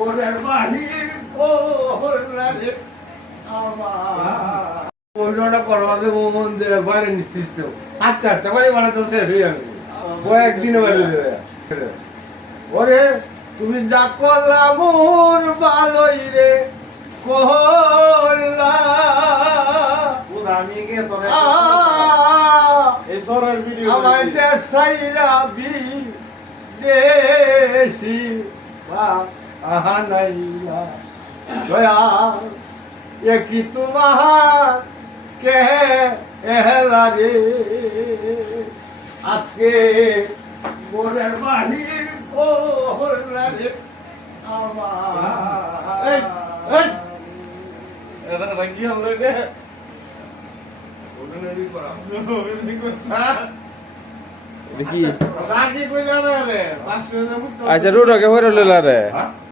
ওদের বাহির কোহরারে আমার ওইটা করবাতে মন দিয়ে বাইরে নিশ্চিত আচ্ছা আচ্ছা বাড়ি বানাতে শেষ হয়ে যাবে কয়েকদিনে বাইরে ওরে তুমি যা করলা মোর ভালোই রে করলা আমি কে তোরে এই সরের ভিডিও আমাদের সাইরা বি দেশি আহা নাইলা দয়া একই তোমার কে এহলা রে আজকে মোরের বাহির কোহলা রে আমার এই এটা রাখি হলো রে ওখানে করা দেখি রাখি কই যাবে রে 5 টাকা আচ্ছা রোড কে হইরলে রে